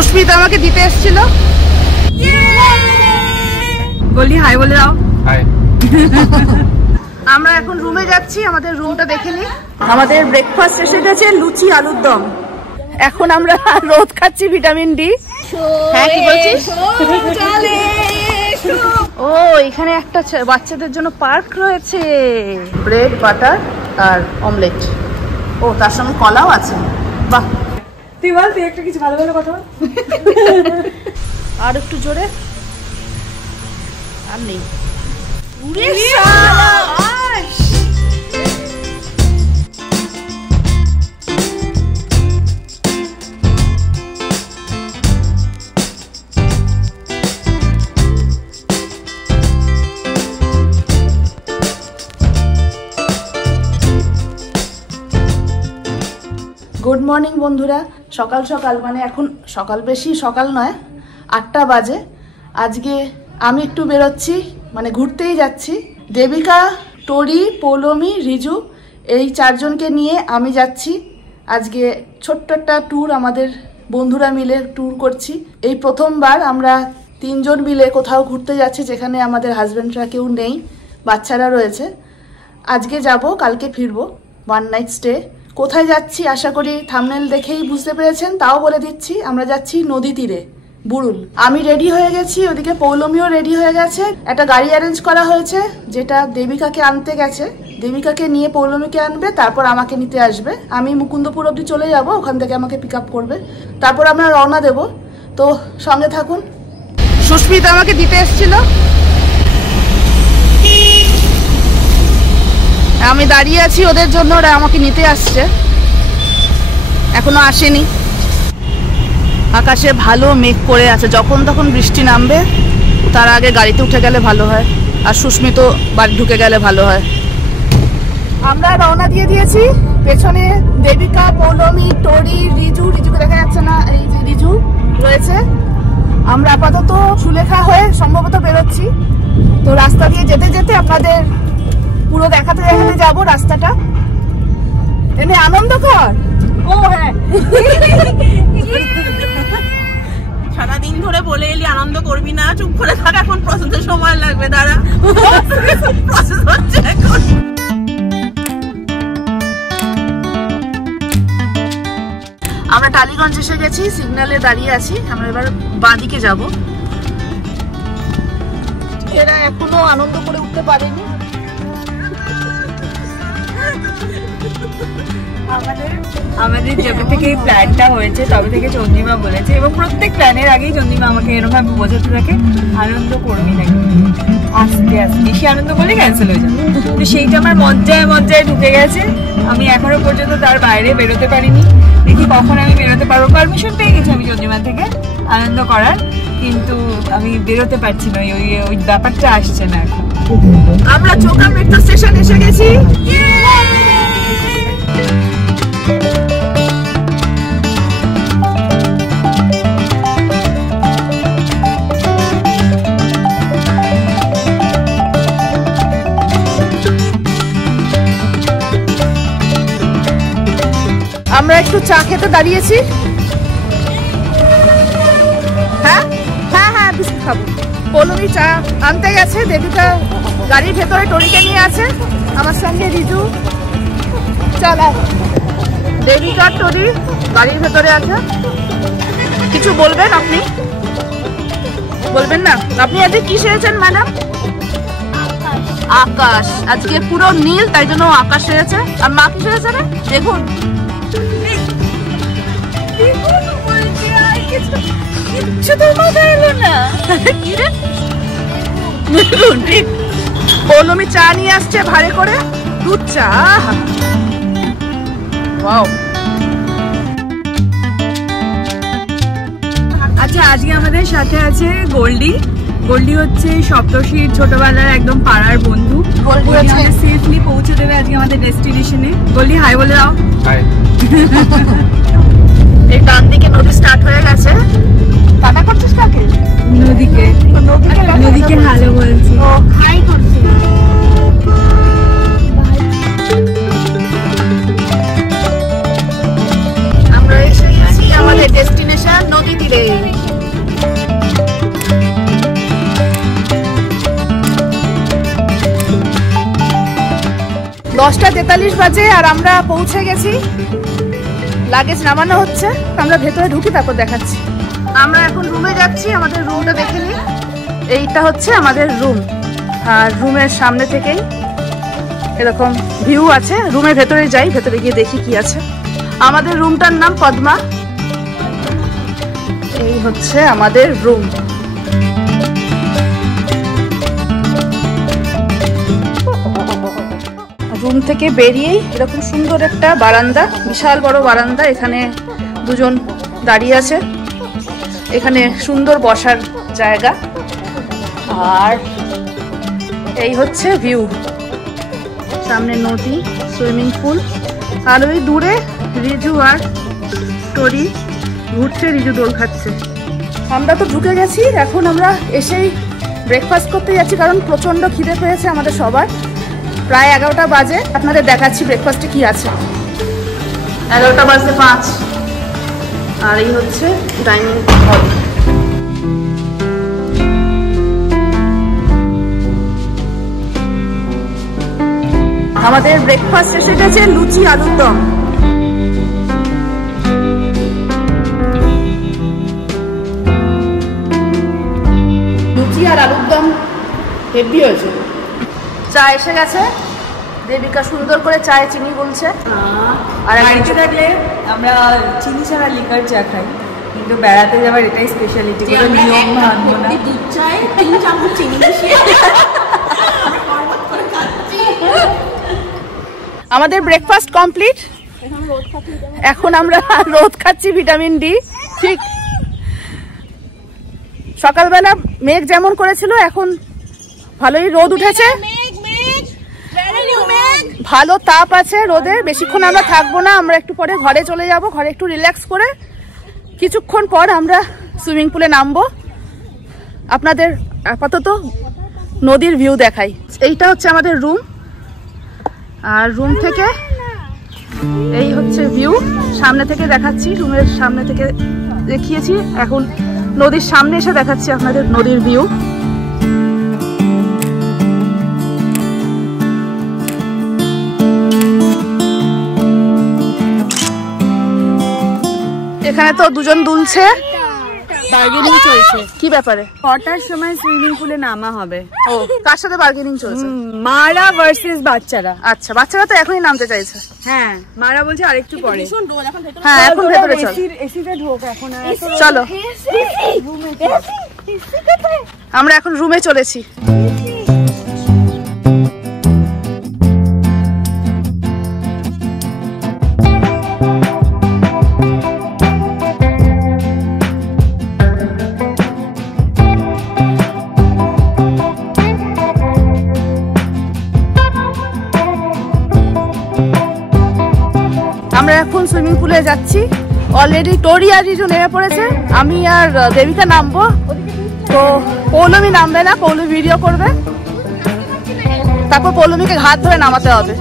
সুস্মিতা আমাকে দিতে এসেছিল। বলি হাই বলে দাও। হাই। আমরা এখন রুমে যাচ্ছি, আমাদের রুমটা দেখে নিই। আমাদের ব্রেকফাস্ট এসে গেছে, লুচি আলুর দম। এখন আমরা রোদ খাচ্ছি, ভিটামিন ডি। হ্যাঁ কি বলছিস? ও এখানে একটা বাচ্চাদের জন্য পার্ক রয়েছে। ব্রেড বাটার আর অমলেট। ও তার সঙ্গে কলাও আছে। বাহ, তুই বল, তুই একটা কিছু ভালো ভালো কথা বল। আর একটু জোরে। আর নেই। গুড মর্নিং বন্ধুরা। সকাল সকাল, মানে এখন সকাল, বেশি সকাল নয়, 8টা বাজে। আজকে আমি একটু বেরোচ্ছি, মানে ঘুরতেই যাচ্ছি। দেবিকা, টরি, পৌলমি, রিজু, এই 4 জনকে নিয়ে আমি যাচ্ছি। আজকে ছোট্ট একটা ট্যুর, আমাদের বন্ধুরা মিলে ট্যুর করছি। এই প্রথমবার আমরা 3 জন মিলে কোথাও ঘুরতে যাচ্ছি, যেখানে আমাদের হাজব্যান্ডরা কেউ নেই, বাচ্চারা রয়েছে। আজকে যাব, কালকে ফিরবো, 1 নাইট স্টে। কোথায় যাচ্ছি আশা করি থাম্বনেল দেখেই বুঝতে পেরেছেন, তাও বলে দিচ্ছি। আমরা যাচ্ছি নদী তীরে, বুড়ুল। আমি রেডি হয়ে গেছি, ওদিকে পৌলমিও রেডি হয়ে গেছে। একটা গাড়ি অ্যারেঞ্জ করা হয়েছে, যেটা দেবিকাকে আনতে গেছে। দেবিকাকে নিয়ে পৌলমিকে আনবে, তারপর আমাকে নিতে আসবে। আমি মুকুন্দপুর অবধি চলে যাব, ওখান থেকে আমাকে পিক আপ করবে, তারপর আমরা রওনা দেব। তো সঙ্গে থাকুন। সুস্মিতা আমাকে দিতে এসেছিল, আমি দাঁড়িয়ে আছি ওদের জন্য, ওরা আমাকে নিতে আসছে, এখনো আসেনি। আকাশে ভালো মেঘ করে আছে, যখন তখন বৃষ্টি নামবে, তার আগে গাড়িতে উঠে গেলে ভালো হয়, আর সুস্মিত বাড়ি ঢুকে গেলে ভালো হয়। আমরা রওনা দিয়ে দিয়েছি। পেছনে দেবিকা, পৌলমি, টরি, রিজুকে দেখা যাচ্ছে না, এই যে রিজু রয়েছে। আমরা আপাতত সুলেখা হয়ে সম্ভবত বেরোচ্ছি। তো রাস্তা দিয়ে যেতে যেতে আপনাদের পুরো দেখাতে দেখাতে যাবো রাস্তাটা। এনে আনন্দ কর। ও হ্যাঁ, সারাদিন ধরে বলে এলি আনন্দ করবি না, চুপ করে থাক, এখন প্রসেসের সময় লাগবে, দাঁড়া। প্রসেস হচ্ছে এখন। আমরা টালিগঞ্জ এসে গেছি, সিগন্যালে দাঁড়িয়ে আছি। আমরা এবার বাঁদিকে যাব। এরা এখনো আনন্দ করে উঠতে পারেনি। আমাদের যবে থেকে এই প্ল্যানটা হয়েছে তবে থেকে চন্দ্রিমা বলেছে, এবং প্রত্যেক প্ল্যানের আগেই চন্দ্রিমা আমাকে এরকম ভাবে বোঝাতে থাকে, আনন্দ করবি না, আস্তে আস্তে, বেশি আনন্দ করলে ক্যান্সেল হয়ে যাবে। তো সেইটা আমার মজ্জায় মজ্জায় ঢুকে গেছে। আমি এখনো পর্যন্ত তার বাইরে বেরোতে পারিনি। দেখি কখন আমি বেরোতে পারবো। পারমিশন পেয়ে গেছি আমি চন্দ্রিমা থেকে আনন্দ করার, কিন্তু আমি বেরোতে পারছি না, ওই ব্যাপারটা আসছে না এখন। আমরা চোকা মেট্রো স্টেশন এসে গেছি। আমরা একটু চা খেতে দাঁড়িয়েছি। হ্যাঁ হ্যাঁ হ্যাঁ, বিস্কুট খাবো। পৌলমি চা আনতে গেছে, দেবিকা গাড়ির ভেতরে টরিকে নিয়ে আছে, আমার সঙ্গে রিজু। চল, দেবিকা টরি গাড়ির ভেতরে আছে। কিছু বলবেন আপনি? বলবেন না? আপনি আজকে কি সেরেছেন ম্যাডাম? আকাশ। আজকে পুরো নীল, তাই জন্য আকাশ সেরেছে। আর মা কি সেরেছে রে? দেখুন, পৌলমি চা নিয়ে আসছে ভারে করে, দুধ চা। আচ্ছা, আজকে আমাদের সাথে আছে গোল্ডি। গোল্ডি হচ্ছে সপ্তর্ষির ছোটবেলার একদম পাড়ার বন্ধু। গোল্ডি আমাদের সেফলি পৌঁছে দেবে আজকে আমাদের ডেস্টিনেশনে। গোল্ডি হাই বলে দাও। হাই। এই ডান দিকে নদী স্টার্ট হয়ে গেছে। টাটা করছিস কাকে? নদীকে। নদীকে হ্যালো বলছি। ও হাই করছি। আমরা এসে গেছি আমাদের ডেস্টিনেশন নদী তীরে। মন্দিরে। 10:43 বাজে আর আমরা পৌঁছে গেছি। লাগেজ নামানো হচ্ছে, আমরা ভেতরে ঢুকি তারপর দেখাচ্ছি। আমরা এখন রুমে যাচ্ছি, আমাদের রুমটা দেখে নিই। এইটা হচ্ছে আমাদের রুম, আর রুমের সামনে থেকেই এরকম ভিউ আছে। রুমের ভেতরে যাই, ভেতরে গিয়ে দেখি কি আছে। আমাদের রুমটার নাম পদ্মা। এই হচ্ছে আমাদের রুম। রুম থেকে বেরিয়েই এরকম সুন্দর একটা বারান্দা, বিশাল বড় বারান্দা। এখানে দুজন দাঁড়িয়ে আছে, এখানে সুন্দর বসার জায়গা। আর এই হচ্ছে ভিউ, সামনে নদী, সুইমিং পুল, আর ওই দূরে রিজু আর টরি ঘুরছে, রিজু দোল খাচ্ছে। আমরা তো ঢুকে গেছি, এখন আমরা এসেই ব্রেকফাস্ট করতে যাচ্ছি, কারণ প্রচণ্ড খিদে পেয়েছে আমাদের সবার। প্রায় 11টা বাজে, আপনাদের দেখাচ্ছি ব্রেকফাস্টে কি আছে। 11:05, আর এই হচ্ছে ডাইনিং হল। আমাদের ব্রেকফাস্ট এসে গেছে, লুচি আলুর দম। লুচি আর আলুর দম হেভি হয়েছে। চা এসে গেছে, দেবিকা সুন্দর করে চায়ে চিনি বলছে। আর বাড়িতে থাকলে আমরা চিনি ছাড়া লিকার চা খাই, কিন্তু বেড়াতে যাবার এটাই স্পেশালিটি, কোনো নিয়ম ভাঙবো না। দুধ চায় 3 চামচ চিনি মিশিয়ে আমাদের ব্রেকফাস্ট কমপ্লিট। এখন আমরা রোদ খাচ্ছি, ভিটামিন ডি। ঠিক সকালবেলা মেঘ যেমন করেছিল, এখন ভালোই রোদ উঠেছে, ভালো তাপ আছে রোদে। বেশিক্ষণ আমরা থাকবো না, আমরা একটু পরে ঘরে চলে যাব। ঘরে একটু রিল্যাক্স করে কিছুক্ষণ পর আমরা সুইমিং পুলে নামবো। আপনাদের আপাতত নদীর ভিউ দেখাই। এইটা হচ্ছে আমাদের রুম, আর রুম থেকে এই হচ্ছে ভিউ। সামনে থেকে দেখাচ্ছি, রুমের সামনে থেকে দেখিয়েছি, এখন নদীর সামনে এসে দেখাচ্ছি আপনাদের নদীর ভিউ। এখানে তো দুজন দুলছে, বার্গেনিং চলছে। কি ব্যাপারে? কটার সময় সুইমিং পুলে নামা হবে? ও, কার সাথে বার্গেনিং চলছে? মারা ভার্সেস বাচ্চারা। আচ্ছা, বাচ্চারা তো এখনই নামতে চাইছে। হ্যাঁ, মারা বলছে আরেকটু পরে। হ্যাঁ, এখন ভেতরে চল, এসিতে ঢোক এখন। চলো, আমরা এখন রুমে চলেছি। আমরা এখন সুইমিং পুলে যাচ্ছি। অলরেডি টরি আর রিজু নেমে পড়েছে, আমি আর দেবিকা নামবো। তো পৌলমি নামবে না, পৌলমি ভিডিও করবে, তারপর পৌলমিকে ঘাট ধরে নামাতে হবে।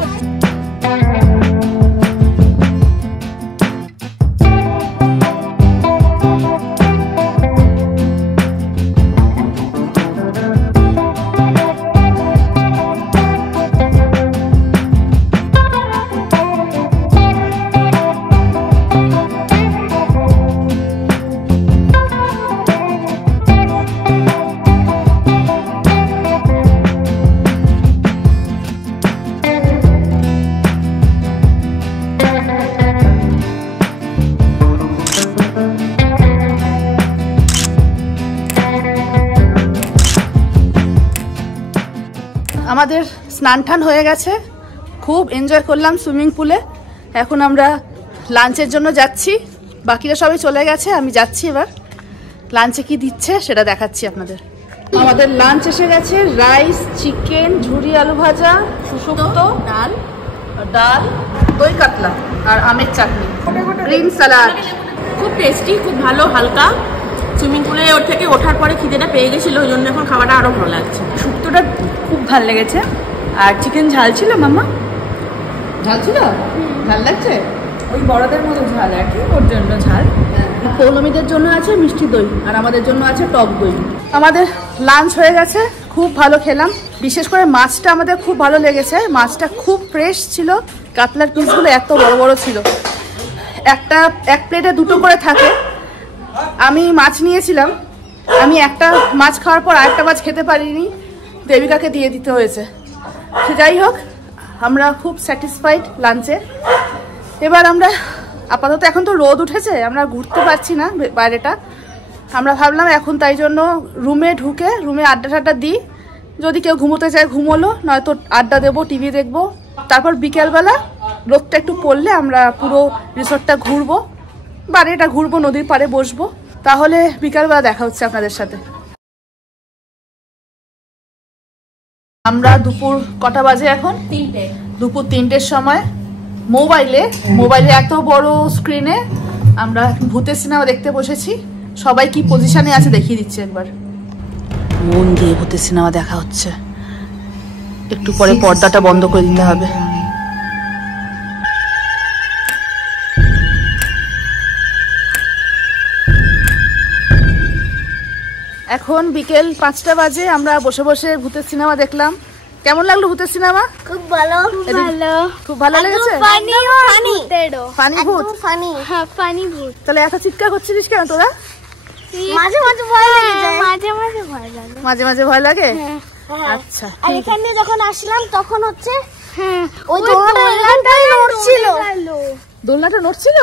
আমাদের স্নান টান হয়ে গেছে, খুব এনজয় করলাম সুইমিং পুলে। এখন আমরা লাঞ্চের জন্য যাচ্ছি, বাকিরা সবাই চলে গেছে, আমি যাচ্ছি এবার। লাঞ্চে কি দিচ্ছে সেটা দেখাচ্ছি আপনাদের। আমাদের লাঞ্চ এসে গেছে, রাইস, চিকেন, ঝুরি আলু ভাজা, শুক্তো, ডাল, দই কাতলা আর আমের চাটনি, গ্রিন সালাড। খুব টেস্টি, খুব ভালো, হালকা। সুইমিং পুলে ওর থেকে ওঠার পরে খিদেটা পেয়ে গেছিল, ওই জন্য এখন খাওয়াটা আরো ভালো লাগছে। শুক্তোটা খুব ভালো লেগেছে, আর চিকেন ঝাল ছিল। মামা ঝাল ছিল? ঝাল লাগছে? ওই বড়দের মতো ঝাল আর কি, ওর জন্য ঝাল। পৌলমীদের জন্য আছে মিষ্টি দই আর আমাদের জন্য আছে টক দই। আমাদের লাঞ্চ হয়ে গেছে, খুব ভালো খেলাম। বিশেষ করে মাছটা আমাদের খুব ভালো লেগেছে, মাছটা খুব ফ্রেশ ছিল, কাতলার পিসগুলো এত বড় বড় ছিল। এক প্লেটে দুটো করে থাকে। আমি মাছ নিয়েছিলাম, আমি একটা মাছ খাওয়ার পর আরেকটা মাছ খেতে পারিনি, দেবিকাকে দিয়ে দিতে হয়েছে। সে যাই হোক, আমরা খুব স্যাটিসফাইড লাঞ্চে। এবার আমরা আপাতত, এখন তো রোদ উঠেছে, আমরা ঘুরতে পারছি না বাইরেটা। আমরা ভাবলাম এখন তাই জন্য রুমে ঢুকে রুমে আড্ডা টাড্ডা দিই, যদি কেউ ঘুমোতে চায় ঘুমোলো, নয়তো আড্ডা দেবো, টিভি দেখবো। তারপর বিকেলবেলা রোদটা একটু পড়লে আমরা পুরো রিসোর্টটা ঘুরবো, বাইরেটা ঘুরবো, নদীর পাড়ে বসবো। তাহলে বিকালবেলা দেখা হচ্ছে আপনাদের সাথে। আমরা দুপুর কটা বাজে এখন? 3টে। দুপুর 3টের সময় মোবাইলে এত বড় স্ক্রিনে আমরা ভূতের সিনেমা দেখতে বসেছি। সবাই কি পজিশনে আছে দেখিয়ে দিচ্ছে একবার। মন দিয়ে ভূতের সিনেমা দেখা হচ্ছে। একটু পরে পর্দাটা বন্ধ করে দিতে হবে। এখন বিকেল 5টা বাজে, আমরা বসে বসে ভূতের সিনেমা দেখলাম। কেমন লাগলো ভূতের সিনেমা? খুব ভালো, খুব ভালো লেগেছে। ফানি ভূত, ফানি ভূত। তাহলে এত চিৎকার করছিস কেন তোরা? মাঝে মাঝে ভয় লাগে, মাঝে মাঝে ভয় লাগে, মাঝে মাঝে ভয় লাগে। আচ্ছা, আর এখানে যখন আসলাম তখন হচ্ছে ওই দোলনাটাই নড়ছিল। দোলনাটা নড়ছিল?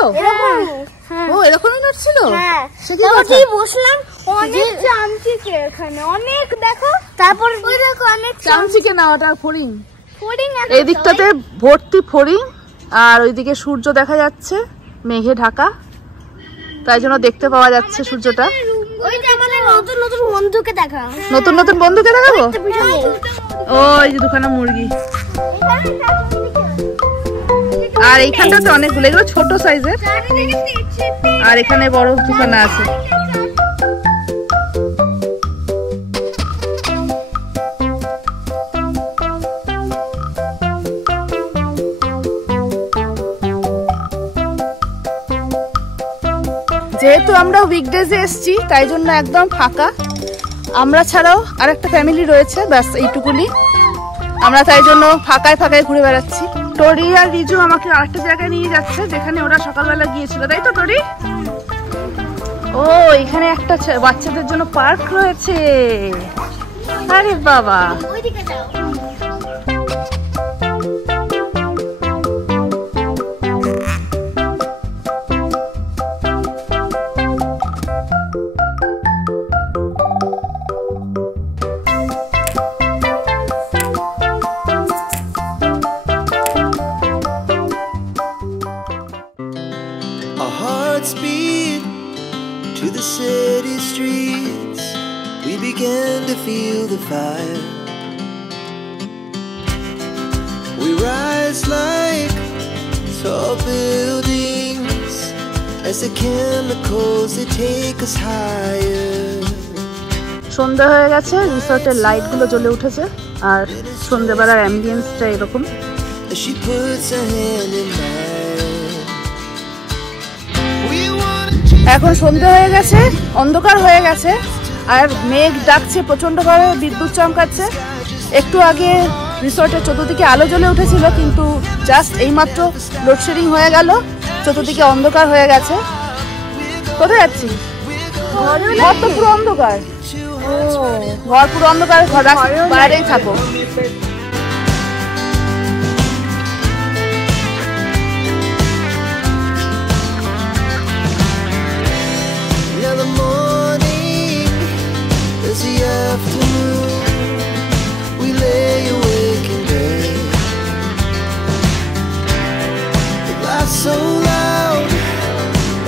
ও এরকমই নড়ছিল? হ্যাঁ, সে কি কথা? বসলাম, অনেক চামচিকে এখানে, অনেক দেখো। তারপর ওই দেখো অনেক চামচিকে না, ওটা ফড়িং। ফড়িং এই দিকটাতে ভর্তি ফড়িং, আর ওইদিকে সূর্য দেখা যাচ্ছে মেঘে ঢাকা, তাই জন্য দেখতে পাওয়া যাচ্ছে সূর্যটা। ওই যে আমাদের নতুন নতুন বন্ধুকে দেখা, নতুন নতুন বন্ধুকে দেখাবো। ওই যে দুখানা মুরগি, আর এইখানটাতে অনেকগুলো, এগুলো ছোট সাইজের, আর এখানে বড় দুখানা আছে। যেহেতু আমরা উইকডেজে এসছি তাই জন্য একদম ফাঁকা, আমরা ছাড়াও আর একটা ফ্যামিলি রয়েছে, ব্যাস এইটুকুনি। আমরা তাই জন্য ফাঁকায় ফাঁকায় ঘুরে বেড়াচ্ছি। টরি আর রিজু আমাকে আরেকটা জায়গায় নিয়ে যাচ্ছে যেখানে ওরা সকালবেলা গিয়েছিল, তাই তো টরি? ও এখানে একটা বাচ্চাদের জন্য পার্ক রয়েছে। আরে বাবা, ওইদিকে যাও। Speed to the city streets, we began to feel the fire. We rise like tall buildings as the chemicals they take us higher. সন্ধ্যা হয়ে গেছে, রিসর্টের লাইটগুলো জ্বলে উঠেছে, আর সন্ধ্যাবেলার অ্যাম্বিয়েন্সটা এরকম। She puts her hand in mine. এখন সন্ধ্যা হয়ে গেছে, অন্ধকার হয়ে গেছে, আর মেঘ ডাকছে প্রচন্ডভাবে, বিদ্যুৎ চমকাচ্ছে। একটু আগে রিসর্টের চতুর্দিকে আলো জ্বলে উঠেছিল, কিন্তু জাস্ট এইমাত্র লোডশেডিং হয়ে গেল, চতুর্দিকে অন্ধকার হয়ে গেছে। কোথায় যাচ্ছি? ঘর তো পুরো অন্ধকার। ঘর পুরো অন্ধকার, ঘর বাইরেই থাকো। We lay awake in bed. The laughs so loud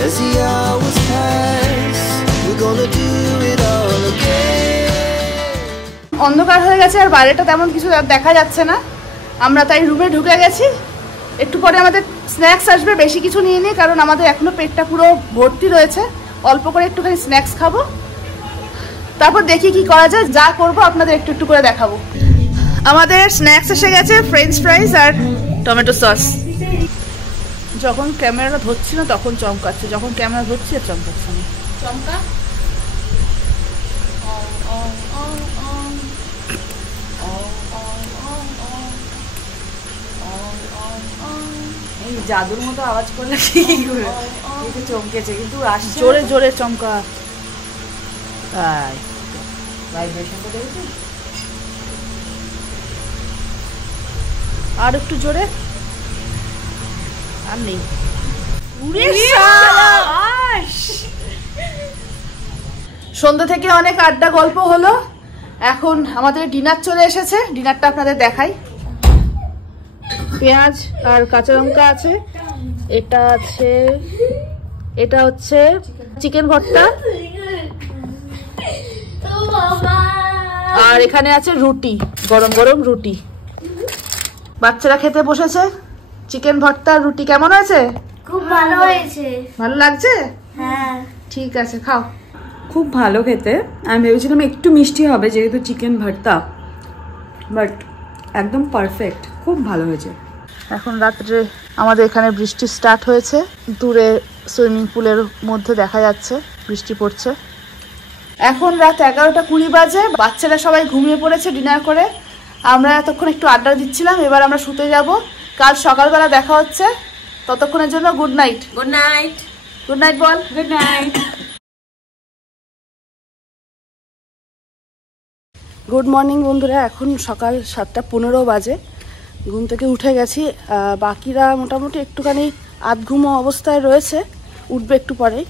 as the hours pass. We're gonna do it all again. অন্ধকার হয়ে গেছে আর বাইরেটা তেমন কিছু দেখা যাচ্ছে না, আমরা তাই রুমে ঢুকে গেছি। একটু পরে আমাদের স্ন্যাক্স আসবে, বেশি কিছু নিয়ে নিই, কারণ আমাদের এখনো পেটটা পুরো ভর্তি রয়েছে। অল্প করে একটুখানি স্ন্যাক্স খাবো, তারপর দেখি কি করা যায়। যা করবো আপনাদের একটু একটু করে দেখাবো। আমাদের স্ন্যাক্স এসে গেছে, ফ্রেঞ্চ ফ্রাইজ আর টমেটো সস। যখন ক্যামেরাটা ধরছি না তখন চমকাচ্ছে, যখন ক্যামেরা ধরছি আর চমকাচ্ছে না। চমকা। এই জাদুর মতো আওয়াজ করলে কি করে চমকেছে, কিন্তু আসছে জোরে জোরে চমকা। ভাইব্রেশনটা দেখেছিস? আর একটু জোরে। আর নেই। সন্ধ্যা থেকে অনেক আড্ডা গল্প হলো, এখন আমাদের ডিনার চলে এসেছে। ডিনারটা আপনাদের দেখাই। পেঁয়াজ আর কাঁচা লঙ্কা আছে, এটা আছে, এটা হচ্ছে চিকেন ভর্তা, আর এখানে আছে রুটি, গরম গরম রুটি। বাচ্চারা খেতে বসেছে। চিকেন ভর্তা আর রুটি কেমন হয়েছে? খুব ভালো হয়েছে। ভালো লাগছে? হ্যাঁ ঠিক আছে, খাও। খুব ভালো খেতে। আমি ভেবেছিলাম একটু মিষ্টি হবে যেহেতু চিকেন ভর্তা, বাট একদম পারফেক্ট, খুব ভালো হয়েছে। এখন রাত্রে আমাদের এখানে বৃষ্টি স্টার্ট হয়েছে, দূরে সুইমিং পুলের মধ্যে দেখা যাচ্ছে বৃষ্টি পড়ছে। এখন রাত 11:20 বাজে, বাচ্চারা সবাই ঘুমিয়ে পড়েছে ডিনার করে। আমরা এতক্ষণ একটু আড্ডা দিচ্ছিলাম, এবার আমরা শুতে যাব। কাল সকালবেলা দেখা হচ্ছে, ততক্ষণের জন্য good night. Good night. Good night বল। Good night. গুড মর্নিং বন্ধুরা, এখন সকাল 7:15 বাজে। ঘুম থেকে উঠে গেছি, বাকিরা মোটামুটি একটুখানি আধঘুমো অবস্থায় রয়েছে, উঠবে একটু পরেই।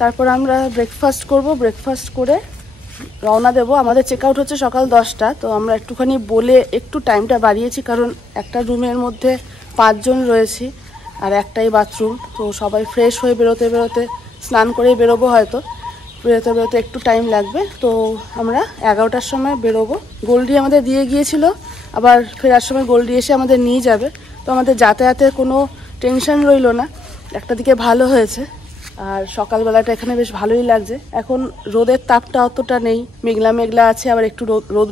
তারপর আমরা ব্রেকফাস্ট করব, ব্রেকফাস্ট করে রওনা দেব। আমাদের চেক আউট হচ্ছে সকাল 10টা, তো আমরা একটুখানি বলে একটু টাইমটা বাড়িয়েছি, কারণ একটা রুমের মধ্যে 5 জন রয়েছি আর একটাই বাথরুম, তো সবাই ফ্রেশ হয়ে বেরোতে বেরোতে স্নান করেই বেরোবো, হয়তো বেরোতে বেরোতে একটু টাইম লাগবে। তো আমরা 11টার সময় বেরোবো। গোল্ডি আমাদের দিয়ে গিয়েছিল, আবার ফেরার সময় গোল্ডি এসে আমাদের নিয়ে যাবে, তো আমাদের যাতায়াতের কোনো টেনশন রইলো না, একটা দিকে ভালো হয়েছে। আর সকালবেলাটা এখানে বেশ ভালোই লাগছে। এখন রোদের তাপটা অতটা নেই, মেঘলা মেঘলা আছে, আবার একটু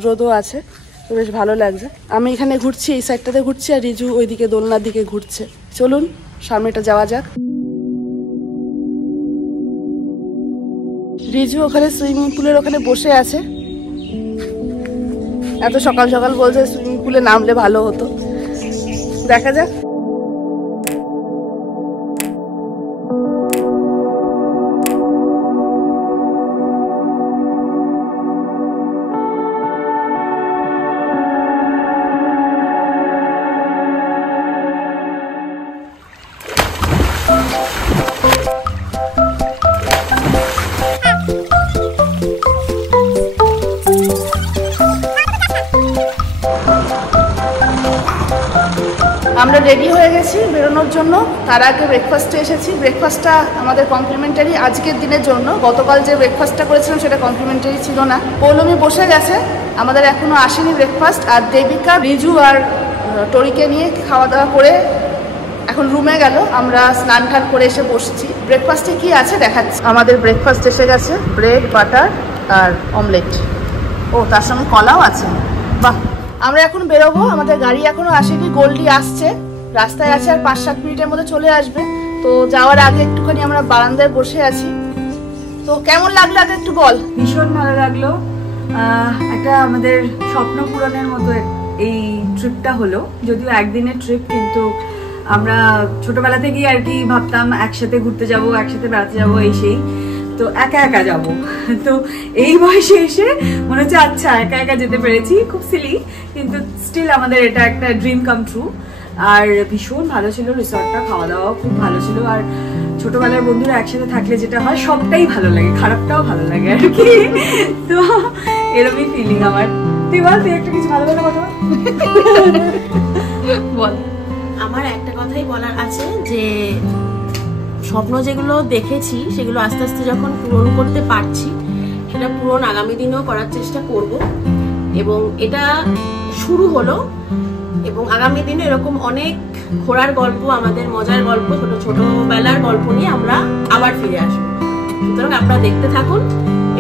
রোদও আছে, তো বেশ ভালো লাগছে। আমি এখানে ঘুরছি, এই সাইডটাতে ঘুরছি, আর রিজু ওইদিকে দোলনার দিকে ঘুরছে। চলুন সামনেটা যাওয়া যাক। রিজু ওখানে সুইমিং পুলের ওখানে বসে আছে, এত সকাল সকাল বলছে সুইমিং পুলে নামলে ভালো হতো। দেখা যাক। আমরা রেডি হয়ে গেছি বেরোনোর জন্য। তার আগে ব্রেকফাস্টে এসেছি। ব্রেকফাস্টটা আমাদের কমপ্লিমেন্টারি আজকের দিনের জন্য। গতকাল যে ব্রেকফাস্টটা করেছিলাম সেটা কমপ্লিমেন্টারি ছিল না। পৌলমি বসে গেছে, আমাদের এখনও আসেনি ব্রেকফাস্ট। আর দেবিকা, রিজু আর টরিকে নিয়ে খাওয়া দাওয়া করে এখন রুমে গেল। আমরা স্নান টান করে এসে বসছি। ব্রেকফাস্টে কি আছে দেখাচ্ছি। আমাদের ব্রেকফাস্ট এসে গেছে, ব্রেড, বাটার আর অমলেট। ও, তার সঙ্গে কলাও আছে। বাহ। আমরা এখন বেরোবো, আমাদের গাড়ি এখনো আসেনি। গোল্ডি আসছে, রাস্তায় আছে, আর 5-7 মিনিটের মধ্যে চলে আসবে। তো যাওয়ার আগে একটুখানি আমরা বারান্দায় বসে আছি। তো কেমন লাগলো আগে একটু বল। ভীষণ ভালো লাগলো। একটা আমাদের স্বপ্ন পূরণের মতো এই ট্রিপটা হলো, যদিও একদিনের ট্রিপ, কিন্তু আমরা ছোটবেলা থেকেই আর কি ভাবতাম একসাথে ঘুরতে যাব, একসাথে বেড়াতে যাবো, এই সেই। তো একা একা যাব, তো এই বয়সে এসে মনে হচ্ছে আচ্ছা একা একা যেতে পেরেছি, খুব সিলি, কিন্তু স্টিল আমাদের এটা একটা ড্রিম কাম ট্রু। আর ভীষণ ভালো ছিল রিসর্টটা, খাওয়া দাওয়া খুব ভালো ছিল। আর ছোটবেলার বন্ধুরা একসাথে থাকলে যেটা হয় সবটাই ভালো লাগে, খারাপটাও ভালো লাগে আর কি। তো এরকমই ফিলিং আমার। তুই বল, তুই একটা কিছু ভালো ভালো কথা বল। আমার একটা কথাই বলার আছে যে স্বপ্ন যেগুলো দেখেছি সেগুলো আস্তে আস্তে যখন পূরণ করতে পারছি, সেটা পূরণ আগামী দিনেও করার চেষ্টা করব। এবং এটা শুরু হলো, এবং আগামী দিনে এরকম অনেক ঘোরার গল্প, আমাদের মজার গল্প, ছোটবেলার গল্প নিয়ে আমরা আবার ফিরে আসবো। সুতরাং আপনারা দেখতে থাকুন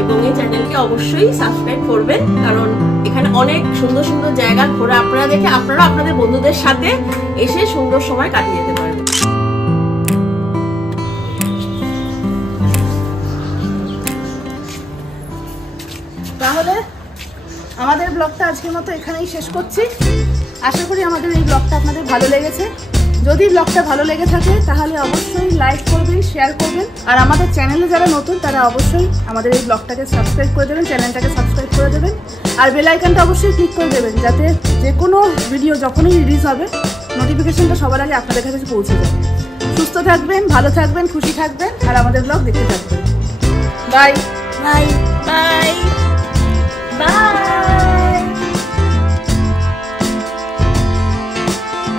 এবং এই চ্যানেলকে অবশ্যই সাবস্ক্রাইব করবেন, কারণ এখানে অনেক সুন্দর সুন্দর জায়গা ঘোরা আপনারা দেখে আপনারা আপনাদের বন্ধুদের সাথে এসে সুন্দর সময় কাটিয়ে যেতে পারবেন। তাহলে আমাদের ব্লগটা আজকের মতো এখানেই শেষ করছি। আশা করি আমাদের এই ব্লগটা আপনাদের ভালো লেগেছে। যদি ব্লগটা ভালো লেগে থাকে তাহলে অবশ্যই লাইক করবেন, শেয়ার করবেন। আর আমাদের চ্যানেলে যারা নতুন তারা অবশ্যই আমাদের এই ব্লগটাকে সাবস্ক্রাইব করে দেবেন, চ্যানেলটাকে সাবস্ক্রাইব করে দেবেন। আর বেল আইকনটা অবশ্যই ক্লিক করে দেবেন, যাতে যে কোনো ভিডিও যখনই রিলিজ হবে নোটিফিকেশনটা সবার আগে আপনাদের কাছে পৌঁছে যাবে। সুস্থ থাকবেন, ভালো থাকবেন, খুশি থাকবেন, আর আমাদের ব্লগ দেখতে থাকবেন। Bye bye bye. বাই।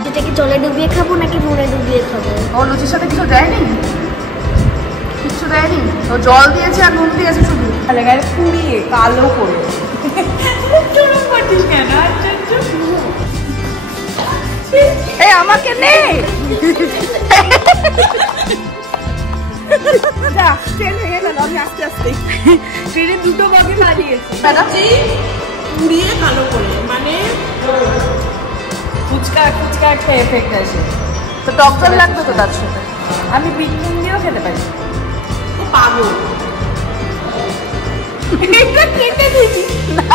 এটাকে জলে ডুবিয়ে খাবো নাকি নুনে ডুবিয়ে খাবো? ও লুচির সাথে কিছু দেয়নি, কিচ্ছু দেয়নি, ও জল দিয়েছে আর নুন দিয়েছে শুধু। গায়ে পুড়িয়ে কালো করে চুরুম করছিস কেন? এই আমাকে নে যা, ট্রেন হয়ে গেল, আমি আস্তে আস্তে ট্রেনে দুটো ভাগে পালিয়েছি। ম্যাডাম পুড়িয়ে কালো করে, মানে ফুচকা একটা এফেক্ট আসে। তো টক জল লাগবে তো তার সাথে। আমি বিট নুন দিয়েও খেতে পারি। ও পাগল। এটা কেটে দিবি না,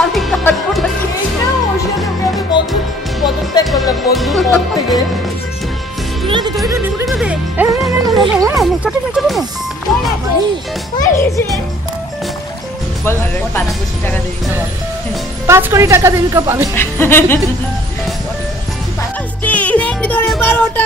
আমি কাটবো না। এটা ওর সাথে আমি পদত্যাগ করলাম বন্ধু পদ থেকে। বল 5 কোটি টাকা দেবি না? 5 কোটি টাকা দেবিকা পাবে। 12টা